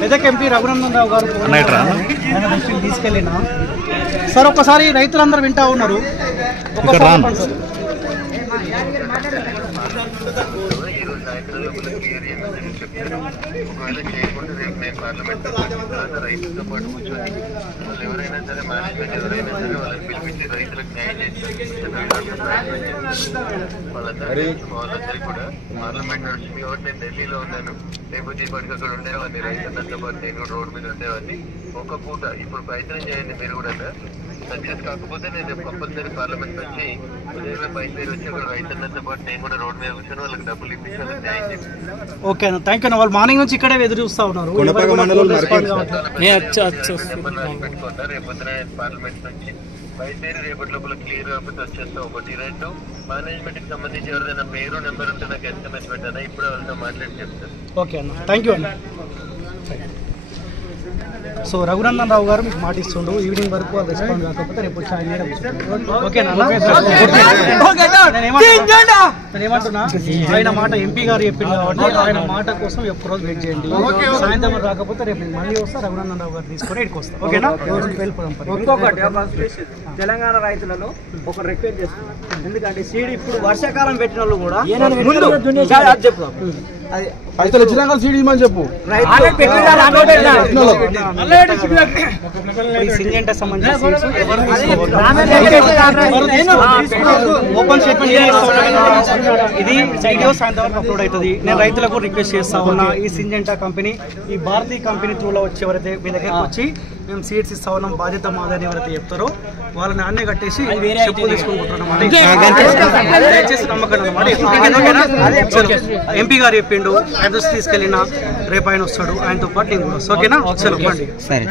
Medak MP Raghunandan Rao గారు తీసుకెళ్ళినా sir ఒక్కసారి రైతులందరూ వింటా ఉన్నారు. ఒకవేళ చేయకుండా రేపు నేను పార్లమెంట్ రైతులతో పాటు కూర్చొని వాళ్ళు ఎవరైనా సరే మేనేజ్మెంట్ ఎవరైనా సరే వాళ్ళని పిలిపించి రైతులకు న్యాయం చేస్తారు. వాళ్ళందరికీ కూడా పార్లమెంట్ నడుస్తుంది కాబట్టి నేను ఢిల్లీలో ఉన్నాను. లేకపోతే ఇప్పటికి అక్కడ ఉండేవాడిని రైతులతో పాటు నేను కూడా రోడ్డు మీద ఉండేవాడిని. ఒక పూట ఇప్పుడు ప్రయత్నం చేయండి మీరు కూడా సక్సెస్ కాకపోతే నేను కంపల్సరీ పార్లమెంట్ వచ్చి ఉదయమే బయలుదేరి వచ్చి అక్కడ రైతులతో పాటు నేను కూడా రోడ్డు మీద కూర్చొని వాళ్ళకి డబ్బులు ఇప్పించి వాళ్ళకి న్యాయం చేస్తాను. ఓకే అన్న, థ్యాంక్ యూ. వాళ్ళు మార్నింగ్ నుంచి ఇక్కడే ఎదురు చూస్తా ఉన్నారు. నెంబర్ పెట్టుకుంటా. రేపొద్దున పార్లమెంట్ నుంచి బయలుదేరి రేపటి లోపల క్లియర్ కాకపోతే వచ్చేస్తాం. 1, 2 మేనేజ్మెంట్ కి సంబంధించి ఎవరిదైనా పేరు నెంబర్ ఉంటే నాకు ఎస్ఎంఎస్ పెట్టాను. ఇప్పుడు వాళ్ళతో మాట్లాడి చెప్తాను. ఓకే అన్న, థ్యాంక్ యూ అన్న. సో రఘునందన్ రావు గారు మీకు మాట ఇస్తుండ్రు. ఈవినింగ్ వరకు వాళ్ళు రెస్పాండ్ కాకపోతే రేపు వచ్చి ఆయన ఓకేనా? నేనేమంటున్నా, ఆయన మాట ఎంపీ గారు చెప్పింది కాబట్టి ఆయన మాట కోసం ఒక్కరోజు వెయిట్ చేయండి. సాయంత్రం రాకపోతే రేపు మళ్ళీ వస్తా, రఘునందన్ రావు గారు తీసుకొని ఇక్కడికి వస్తా. ఓకేనా? వెళ్ళిపోదాం. ఇంకొకటి తెలంగాణ రైతులను ఒక రిక్వెస్ట్ చేస్తున్నాం. ఎందుకంటే సీడ్ ఇప్పుడు వర్షాకాలం పెట్టిన వాళ్ళు కూడా చెప్తాం పైసలు వచ్చినాక సీడ్ ఇవ్వమని చెప్పు. సింజెంటా సంబంధించిన ఓపెన్ స్టేట్మెంట్ ఇది వీడియో సాయంత్రం వరకు అప్లోడ్ అవుతుంది. నేను రైతులకు రిక్వెస్ట్ చేస్తా ఉన్నా, ఈ సింజెంటా కంపెనీ ఈ భారతీయ కంపెనీ త్రూలో వచ్చి ఎవరైతే మీ దగ్గరకు వచ్చి మేము సీడ్స్ ఇస్తా ఉన్నాం, బాధ్యత మాదని ఎవరైతే చెప్తారో వాళ్ళని అన్నే కట్టేసి చెప్పు తీసుకుంటున్నాం నమ్మకం అన్నమాట. ఎంపీ గారు చెప్పిండు అడ్రస్ తీసుకెళ్ళినా రేపు ఆయన వస్తాడు, ఆయనతో పాటు నేను కూడా వస్తాను. ఓకేనా? సరే.